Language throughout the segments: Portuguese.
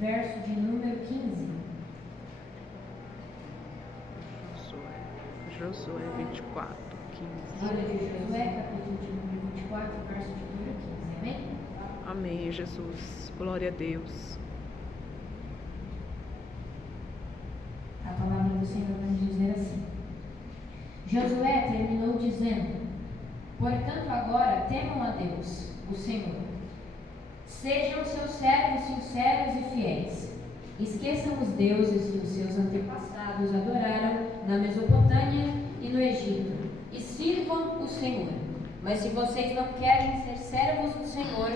verso de número 15. Josué 24, 15. Livro de Josué, capítulo de número 24, verso de número 15. Amém? Amém, Jesus. Glória a Deus. A palavra do Senhor vai dizer assim: Josué terminou dizendo: portanto agora temam a Deus, o Senhor. Sejam seus servos sinceros e fiéis. Esqueçam os deuses que os seus antepassados adoraram na Mesopotâmia e no Egito, e sirvam o Senhor. Mas se vocês não querem ser servos do Senhor,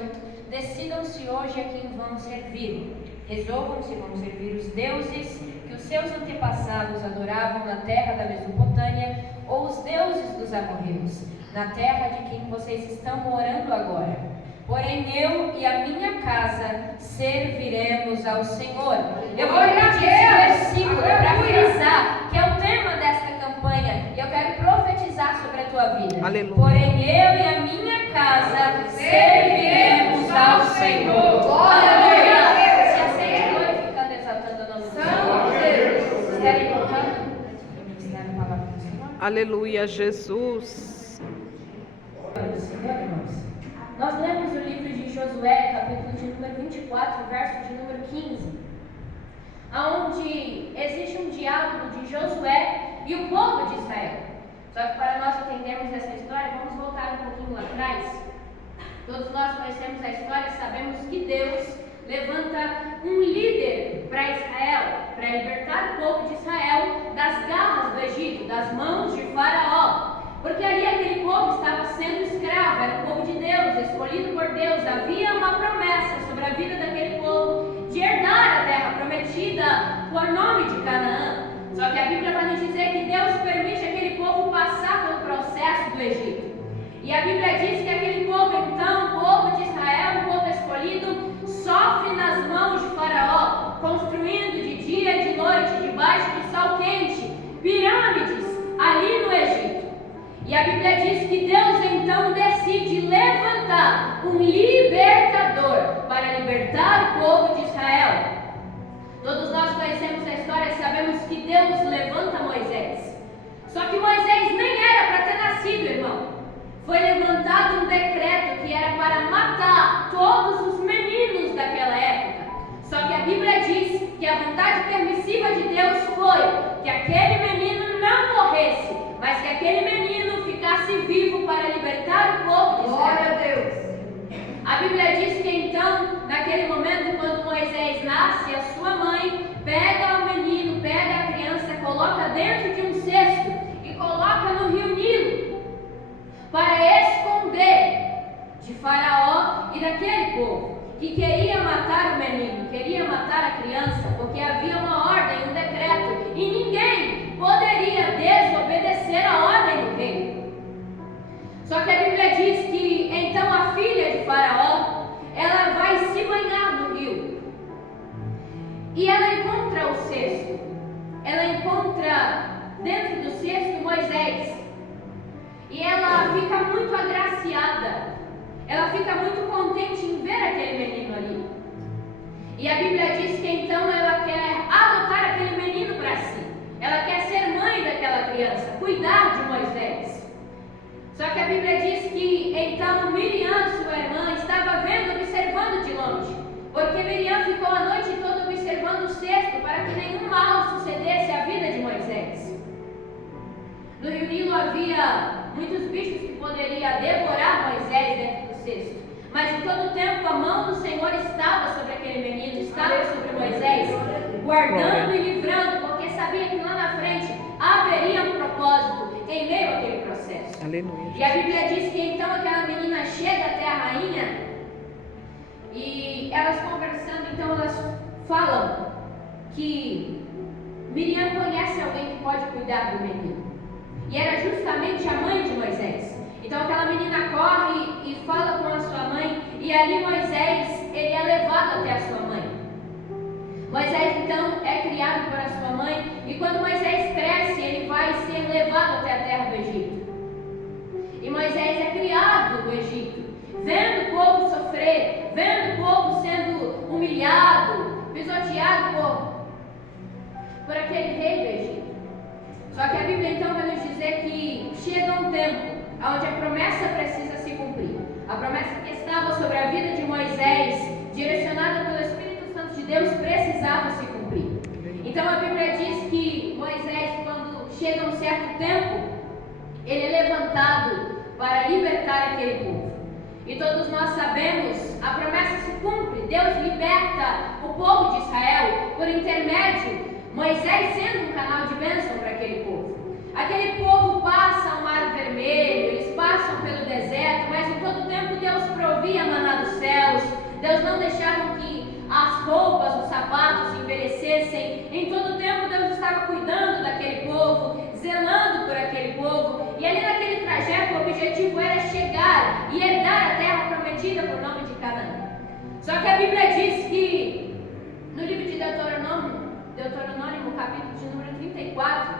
decidam-se hoje a quem vão servir. Resolvam se vão servir os deuses que os seus antepassados adoravam na terra da Mesopotâmia, ou os deuses dos amorreus, na terra de quem vocês estão morando agora. Porém eu e a minha casa serviremos ao Senhor. Eu vou repetir esse versículo para frisar que é o tema desta campanha, e eu quero profetizar sobre a tua vida. Aleluia. Porém eu e a minha casa serviremos ao Senhor. Aleluia. Se aceita glorificando, exaltando o nome do Senhor. Vocês querem louvando? Ministrar a palavra do Senhor. Aleluia, Jesus. Senhor, irmãos. Nós lemos o livro de Josué, capítulo de número 24, verso de número 15, onde existe um diálogo de Josué e o povo de Israel. Só que para nós entendermos essa história, vamos voltar um pouquinho lá atrás. Todos nós conhecemos a história e sabemos que Deus levanta um líder para Israel, para libertar o povo de Israel das garras do Egito, das mãos de Faraó. Porque ali aquele povo estava sendo escravo, era um povo de Deus, escolhido por Deus. Havia uma promessa sobre a vida daquele povo de herdar a terra prometida por nome de Canaã. Só que a Bíblia vai nos dizer que Deus permite aquele povo passar pelo processo do Egito. E a Bíblia diz que aquele povo, então, o povo de Israel, o povo escolhido, sofre nas mãos de Faraó, construindo de dia e de noite, debaixo de sol quente, pirâmides ali no Egito. E a Bíblia diz que Deus então decide levantar um libertador para libertar o povo de Israel. Todos nós conhecemos a história e sabemos que Deus levanta Moisés. Só que Moisés nem era para ter nascido, irmão. Foi levantado um decreto que era para matar todos os meninos daquela época. Só que a Bíblia diz que a vontade permissiva de Deus foi que aquele menino não morresse, mas que aquele menino ficasse vivo para libertar o povo de Israel. Glória a Deus. A Bíblia diz que então, naquele momento, quando Moisés nasce, a sua mãe pega o menino, pega a criança, coloca dentro de um cesto e coloca no rio Nilo para esconder de Faraó e daquele povo que queria matar o menino, queria matar a criança, porque havia uma ordem, um decreto, e ninguém poderia desobedecer a ordem do rei. Só que a Bíblia diz que então a filha de Faraó, ela vai se banhar no rio, e ela encontra o cesto, ela encontra dentro do cesto Moisés, e ela fica muito agraciada, ela fica muito contente em ver aquele menino ali. E a Bíblia diz que então ela quer adotar aquele menino para si. Ela quer ser mãe daquela criança, cuidar de Moisés. Só que a Bíblia diz que então Miriam, sua irmã, estava vendo, observando de longe. Porque Miriam ficou a noite toda observando o cesto para que nenhum mal sucedesse à vida de Moisés. No rio Nilo havia muitos bichos que poderiam devorar Moisés dentro do cesto. Mas em todo o tempo a mão do Senhor estava sobre aquele menino, estava sobre Moisés, guardando e livrando, porque sabia que lá na frente haveria um propósito em meio àquele processo. Aleluia. E a Bíblia diz que então aquela menina chega até a rainha e elas conversando, então elas falam que Miriam conhece alguém que pode cuidar do menino. E era justamente a mãe de Moisés. Então aquela menina corre e fala com a sua mãe, e ali Moisés, ele é levado até a sua mãe. Moisés então é criado por a sua mãe, e quando Moisés cresce, ele vai ser levado até a terra do Egito. E Moisés é criado no Egito, vendo o povo sofrer, vendo o povo sendo humilhado pisoteado por aquele rei do Egito. Só que a Bíblia então vai nos dizer que chega um tempo onde a promessa precisa se cumprir. A promessa que estava sobre a vida de Moisés, direcionada pelo Espírito Santo de Deus, precisava se cumprir. Então a Bíblia diz que Moisés, quando chega um certo tempo, ele é levantado para libertar aquele povo. E todos nós sabemos, a promessa se cumpre. Deus liberta o povo de Israel por intermédio, Moisés sendo um canal de bênção para aquele povo. Aquele povo passa o mar vermelho, eles passam pelo deserto, mas em todo tempo Deus provia maná dos céus. Deus não deixava que as roupas, os sapatos envelhecessem. Em todo tempo Deus estava cuidando daquele povo, zelando por aquele povo. E ali naquele trajeto o objetivo era chegar e herdar a terra prometida por nome de Canaã. Só que a Bíblia diz que no livro de Deuteronômio, capítulo de número 34,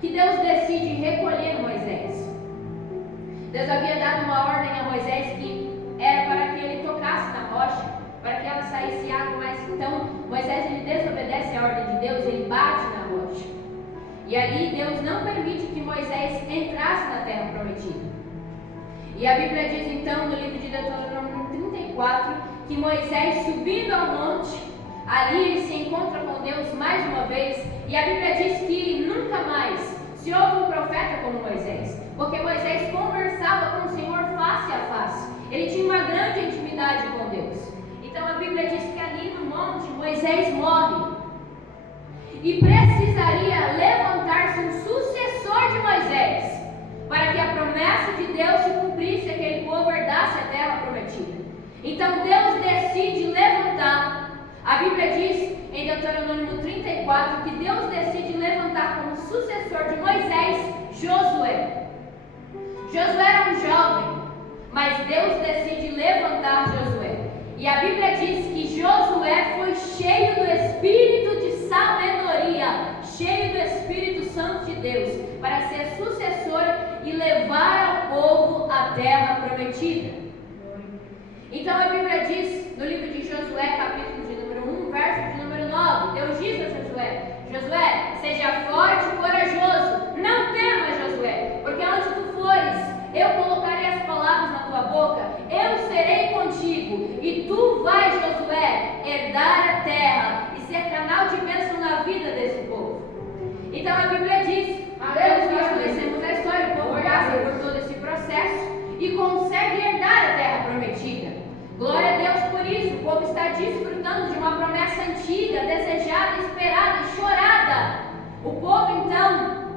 que Deus decide recolher Moisés. Deus havia dado uma ordem a Moisés que era para que ele tocasse na rocha, para que ela saísse água, mas então Moisés ele desobedece a ordem de Deus, ele bate na rocha. E ali Deus não permite que Moisés entrasse na terra prometida. E a Bíblia diz então no livro de Deuteronômio 34 que Moisés subindo ao monte, ali ele se encontra com Deus mais uma vez. E a Bíblia diz que nunca mais se houve um profeta como Moisés, porque Moisés conversava com o Senhor face a face. Ele tinha uma grande intimidade com Deus. Então a Bíblia diz que ali no monte Moisés morre. E precisaria levantar-se um sucessor de Moisés, para que a promessa de Deus se cumprisse e aquele povo herdasse a terra prometida. Então Deus decide levantar. A Bíblia diz em Deuteronômio 34 que Deus decide levantar como sucessor de Moisés Josué. Josué era um jovem, mas Deus decide levantar Josué. E a Bíblia diz que Josué foi cheio do Espírito de sabedoria, cheio do Espírito Santo de Deus, para ser sucessor e levar ao povo a terra prometida. Então a Bíblia diz no livro de Josué, capítulo de número 1, verso de número 9, Deus diz a Josué: Josué, seja forte e corajoso, não temas, Josué, porque onde tu fores, eu colocarei as palavras na tua boca, eu serei contigo, e tu vais, Josué, herdar a terra e ser canal de bênção na vida desse povo. Então a Bíblia diz, nós conhecemos a história, o povo passa por todo esse processo e consegue herdar a terra prometida. Glória a Deus por isso, o povo está desfrutando de uma promessa antiga, desejada, esperada e chorada. O povo então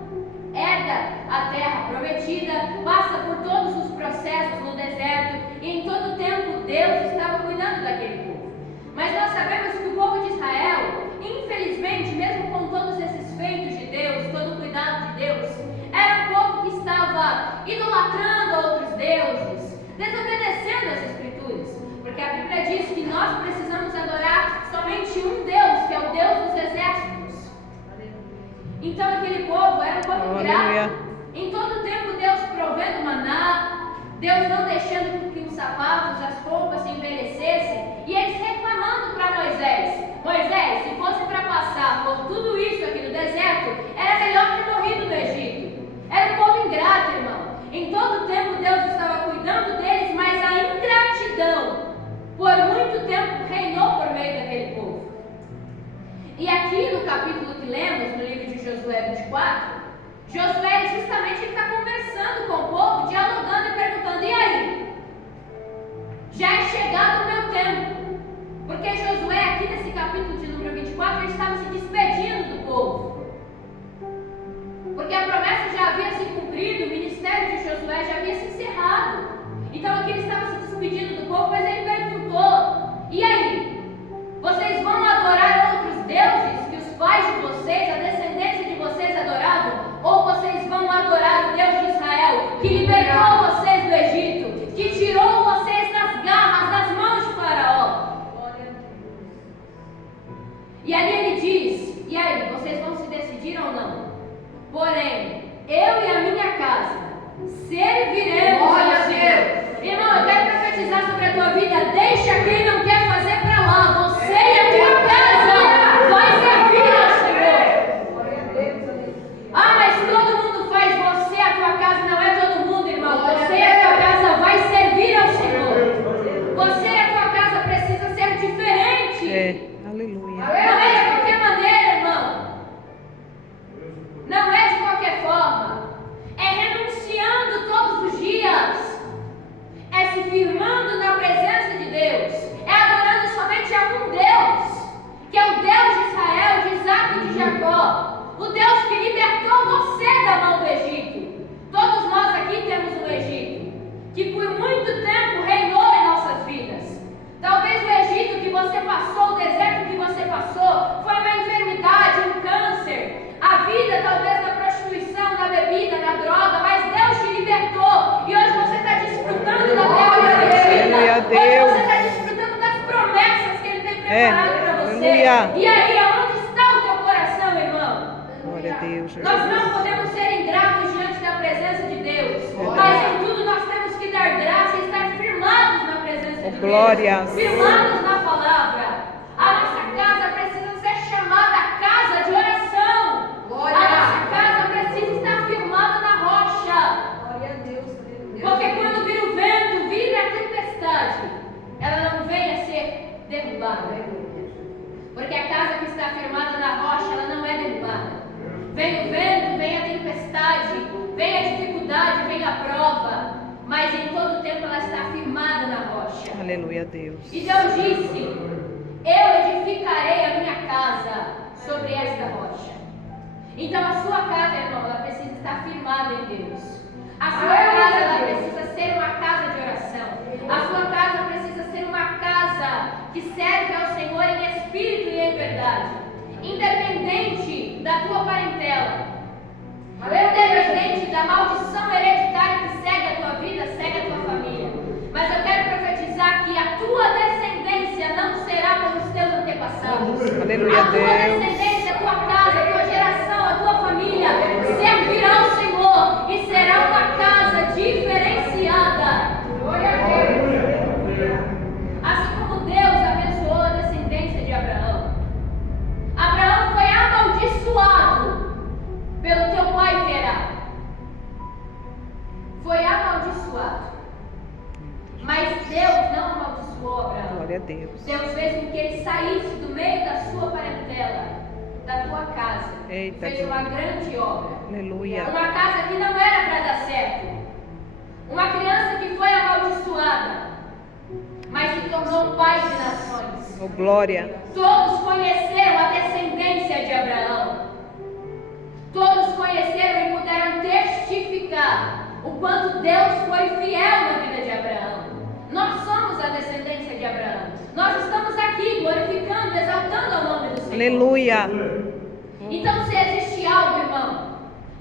herda a terra prometida, passa por todos os processos no deserto e em todo tempo Deus estava cuidando daquele povo. Mas nós sabemos que o povo de Israel, infelizmente, mesmo com todos esses feitos de Deus, todo o cuidado de Deus, era um povo que estava idolatrando outros deuses, desobedecendo as Escrituras. Porque a Bíblia diz que nós precisamos adorar somente um Deus, que é o Deus dos exércitos. Então aquele povo era um povo ingrato. Em todo tempo Deus provendo maná, Deus não deixando que os sapatos, as roupas se envelhecessem, e eles reclamando para Moisés: Moisés, se fosse para passar por tudo isso aqui no deserto, era melhor ter morrido no Egito. Era um povo ingrato, irmão. Em todo tempo Deus estava cuidando deles, mas a ingratidão por muito tempo reinou por meio daquele povo. E aqui no capítulo que lemos, no livro de Josué 24, Josué justamente está conversando com o povo, dialogando e perguntando: e aí? Já é chegado o meu tempo. Porque Josué, aqui nesse capítulo de número 24, ele estava se despedindo do povo. Porque a promessa já havia se cumprido, o ministério de Josué já havia se encerrado. Então aqui ele estava se despedindo do povo, mas ele perguntou: e aí? Vocês vão adorar outros deuses que os pais de vocês, a descendência de vocês adoravam? Ou vocês vão adorar o Deus de Israel, que libertou vocês do Egito, que tirou vocês das garras, das mãos de Faraó? E ali ele diz: e aí, vocês vão se decidir ou não? Porém, eu e a minha casa serviremos ao Senhor. Irmão, eu quero profetizar sobre a tua vida: deixa quem não quer fazer para lá, você e a tua casa Aleluia. Não é de qualquer maneira, irmão. Não é de qualquer forma. É renunciando todos os dias. É se firmando na presença de Deus. É adorando somente a um Deus, que é o Deus de Israel, de Isaac e de Jacó. O Deus que libertou você da mão do Egito. Todos nós aqui temos um Egito, que por muito tempo reinou em nossas vidas. Talvez o Egito que você passou, o deserto que você passou, foi uma enfermidade, um câncer, a vida talvez na prostituição, na bebida, na droga, mas Deus te libertou e hoje você está desfrutando da terra prometida. Hoje você está desfrutando das promessas que Ele tem preparado para você. E aí, aonde está o teu coração, irmão? Glória a Deus, Jesus. Nós não podemos ser ingratos diante da presença de Deus, mas em tudo nós temos que dar graça e estar firmados na presença de Deus. Glórias. Firmados na palavra. A nossa casa precisa ser chamada casa de oração. A nossa casa precisa estar firmada na rocha. Porque quando vir o vento, vir a tempestade, ela não vem a ser derrubada. Porque a casa que está firmada na rocha, ela não é derrubada. Vem o vento, vem a tempestade, vem a dificuldade, vem a prova, mas em todo tempo ela está firmada na rocha. Aleluia, Deus. E Deus disse: eu edificarei a minha casa sobre esta rocha. Então a sua casa, irmão, ela precisa estar firmada em Deus. A sua casa, ela precisa ser uma casa de oração. A sua casa precisa ser uma casa que serve ao Senhor em espírito e em verdade. Independente da tua parentela, independente da maldição hereditária que segue a tua vida, segue a tua família. Mas eu quero profetizar que a tua descendência não será como os teus antepassados. Aleluia, A tua descendência, a tua casa, a tua geração, a tua família servirá ao Senhor e será uma casa diferenciada. Assim como Deus abençoou a descendência de Abraão. Abraão foi amaldiçoado pelo teu pai Terá. Foi amaldiçoado. Mas Deus não amaldiçoou Abraão. Glória a Deus. Deus fez com que ele saísse do meio da sua parentela, da tua casa. Eita, Fez uma grande obra. Aleluia. Uma casa que não era para dar certo. Uma criança que foi amaldiçoada, mas se tornou pai de nações. Oh, glória. Todos conheceram a descendência de Abraão. Todos conheceram e puderam testificar o quanto Deus foi fiel na vida de Abraão. Nós somos a descendência de Abraão. Nós estamos aqui glorificando, exaltando o nome do Senhor. Aleluia. Então, se existe algo, irmão,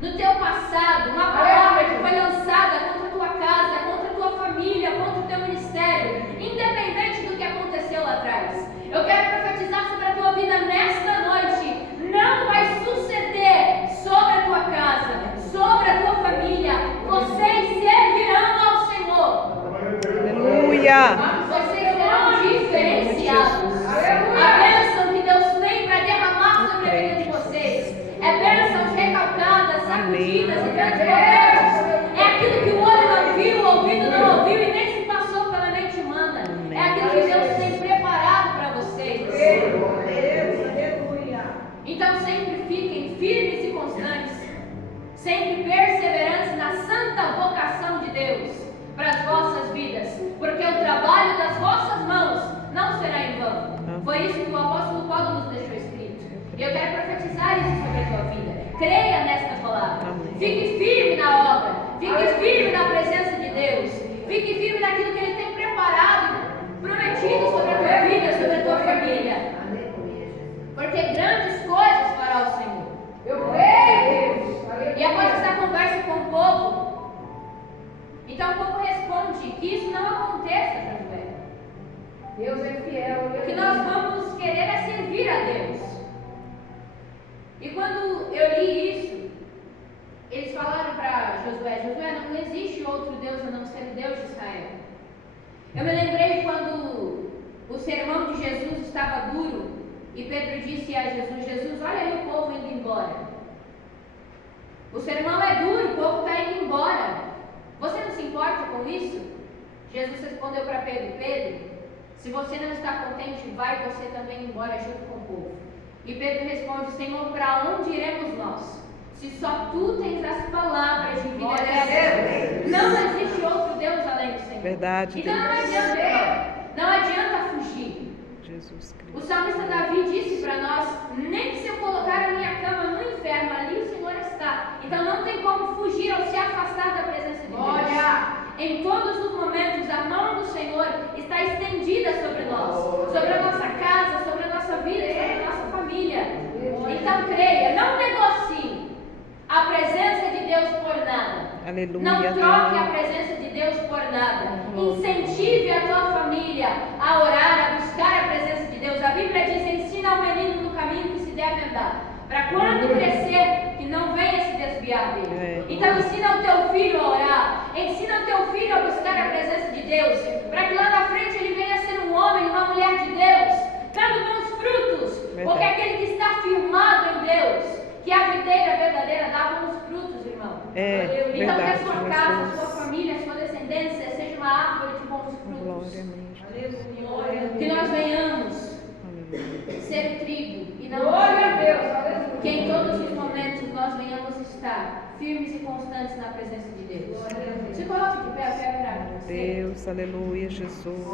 no teu passado, uma palavra que foi lançada contra a tua casa, contra a tua família, contra o teu ministério, independente do que aconteceu lá atrás, eu quero profetizar sobre a tua vida nesta noite. Não vai suceder sobre a tua casa, sobre a tua família. Vocês servirão ao Senhor. Aleluia. Vocês serão diferenciados. A bênção que Deus tem para derramar sobre a vida de vocês é bênçãos recalcadas, sacudidas e transformadas. É aquilo que o olho não viu, o ouvido não ouviu e nem se passou pela mente humana. É aquilo que Deus tem preparado para vocês. Então sempre fiquem firmes e constantes, sempre perseverantes na santa vocação de Deus para as vossas vidas, porque o trabalho das vossas mãos não será em vão. Foi isso que o apóstolo Paulo nos deixou escrito. E eu quero profetizar isso sobre a tua vida. Creia nesta palavra. Fique firme na obra. Fique firme na presença de Deus. Fique firme naquilo que Ele tem preparado e prometido sobre a tua vida, sobre a tua família. Porque grandes coisas fará o Senhor. Eu creio, Deus. E após essa conversa com o povo, então o povo responde que isso não aconteça, Josué. Deus é fiel. O que nós vamos querer é servir a Deus. E quando eu li isso, eles falaram para Josué: Josué, não existe outro Deus a não ser o Deus de Israel. Eu me lembrei quando o sermão de Jesus estava duro e Pedro disse a Jesus: Jesus, olha aí o povo indo embora. O sermão é duro, o povo está indo embora. Você não se importa com isso? Jesus respondeu para Pedro: Pedro, Se você não está contente, vai você também embora junto com o povo. E Pedro responde: Senhor, para onde iremos nós? Se só tu tens as palavras de vida eterna. Não existe outro Deus além do Senhor. Verdade, Então não adianta, irmão. Não adianta fugir. Jesus Cristo. O salmista Davi disse para nós: nem que se eu colocar a minha cama no inferno, ali o Senhor está. Então não tem como fugir ou se afastar da presença de Deus. Em todos os momentos, a mão do Senhor está estendida sobre nós, sobre a nossa casa, sobre a nossa vida, sobre a nossa família. Então creia, não negocie a presença de Deus por nada. Aleluia. Não troque a presença de Deus por nada. Incentive a tua família a orar, a buscar a presença de Deus. A Bíblia diz: ensina ao menino no caminho que se deve andar, para quando crescer, que não venha se desviar dele. Então ensina o teu filho a orar. Ensina o teu filho a buscar a presença de Deus, para que lá na frente ele venha a ser um homem, uma mulher de Deus, dando bons frutos. Porque aquele que está firmado em Deus, que a videira verdadeira dá bons frutos, irmão. Então que a sua casa, a sua família, a sua descendência seja uma árvore de bons frutos. Que nós venhamos ser o trigo e não que em todos os momentos nós venhamos estar firmes e constantes na presença de Deus. Se coloque de pé, eu quero orar por você. Deus, aleluia, Jesus.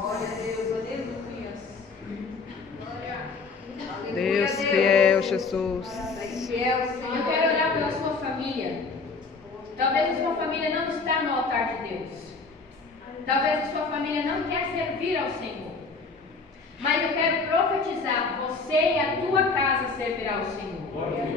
Deus fiel, Jesus. Eu quero orar pela sua família. Talvez a sua família não está no altar de Deus. Talvez a sua família não quer servir ao Senhor. Mas eu quero profetizar: você e a tua casa servirá ao Senhor.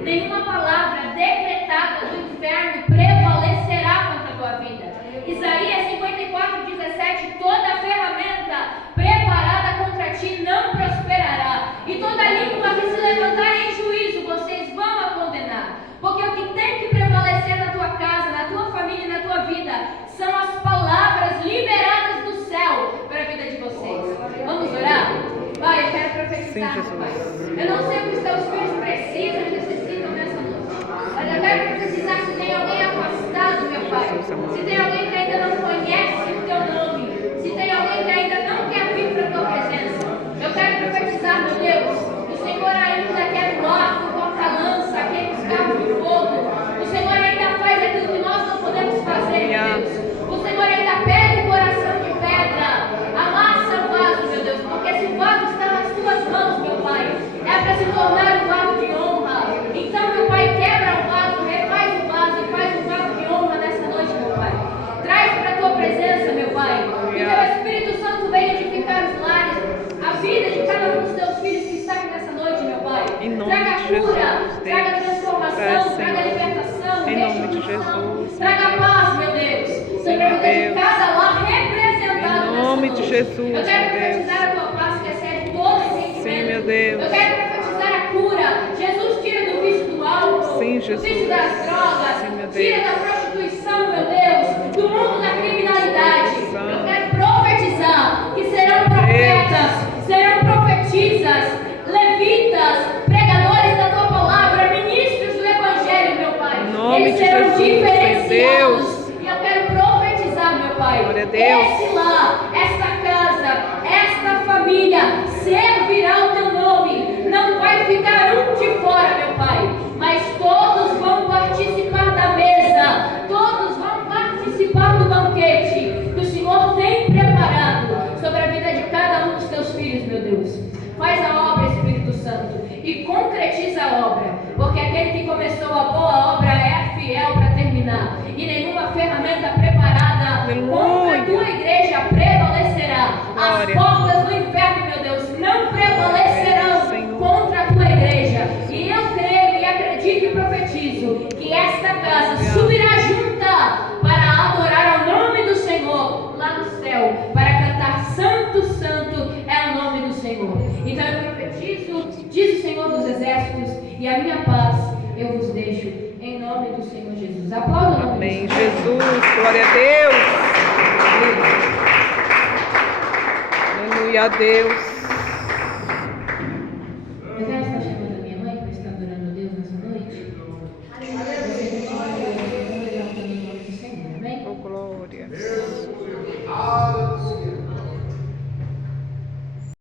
Nenhuma palavra decretada do inferno prevalecerá contra a tua vida. Isaías 54:17: toda ferramenta preparada contra ti não prosperará, e toda língua que se levantar em juízo vocês vão a condenar. Porque o que tem que prevalecer na tua casa, na tua família e na tua vida são as palavras liberadas do céu para a vida de vocês. Vamos orar? Pai, eu quero profetizar, Pai. Eu não sei o que os teus filhos precisam e necessitam nessa noite, mas eu quero profetizar: se tem alguém afastado, meu Pai, se tem alguém que ainda não conhece o teu nome, se tem alguém que ainda não quer vir para a tua presença, eu quero profetizar, meu Deus, o Senhor ainda quer o arco, o porta-lança, aqueles carros de fogo. O Senhor ainda faz aquilo que nós não podemos fazer, meu Deus. O Senhor ainda pega o coração de pedra, amassa o vaso, meu Deus, porque se o vaso está nas tuas mãos, meu Pai, é para se tornar um vaso de honra. Então, meu Pai, quebra o vaso, refaz o vaso e faz um vaso de honra nessa noite, meu Pai. Traz para a tua presença, meu Pai, que teu Espírito Santo venha edificar os lares, a vida de cada um dos teus filhos que está aqui nessa noite, meu Pai. Traga cura, traga transformação, traga libertação, em nome de Jesus. Traga paz, meu Deus, sobre a vida de cada lar representado em nome nessa de noite. Jesus, Eu quero meu Deus. profetizar a tua paz que excede todo entendimento. Sim, meu Deus. Eu quero profetizar a cura. Jesus, tira do vício do álcool, Sim, do Jesus. vício das drogas, Sim, meu tira Deus. da prostituição, meu Deus, do mundo da criminalidade. Eu quero profetizar que serão profetas, serão profetisas, levitas, pregadores da tua palavra, ministros do Evangelho, meu Pai. Em nome Eles de serão Jesus, meu diferenciados. Deus. E eu quero profetizar, meu Pai. Glória a Deus. Esse lar, esta casa, esta família servirá o teu nome. Não vai ficar um de fora, meu Pai, mas todos vão participar da mesa, todos vão participar do banquete que o Senhor tem preparado sobre a vida de cada um dos teus filhos, meu Deus. Faz a obra, Espírito Santo, e concretiza a obra, porque aquele que começou a boa obra é fiel para terminar, e nenhuma ferramenta preparada contra a tua igreja prevalecerá. As portas do inferno, meu Deus, não prevalecerão contra a tua igreja. E eu creio e acredito e profetizo que esta casa subirá junta para adorar ao nome do Senhor lá no céu, para cantar santo, santo é o nome do Senhor. Então eu profetizo, diz o Senhor dos Exércitos, e a minha paz eu vos deixo em nome do Senhor Jesus. Aplauda o nome Amém, do Senhor. Jesus, glória a Deus. Aleluia a Deus. Eu quero estar chamando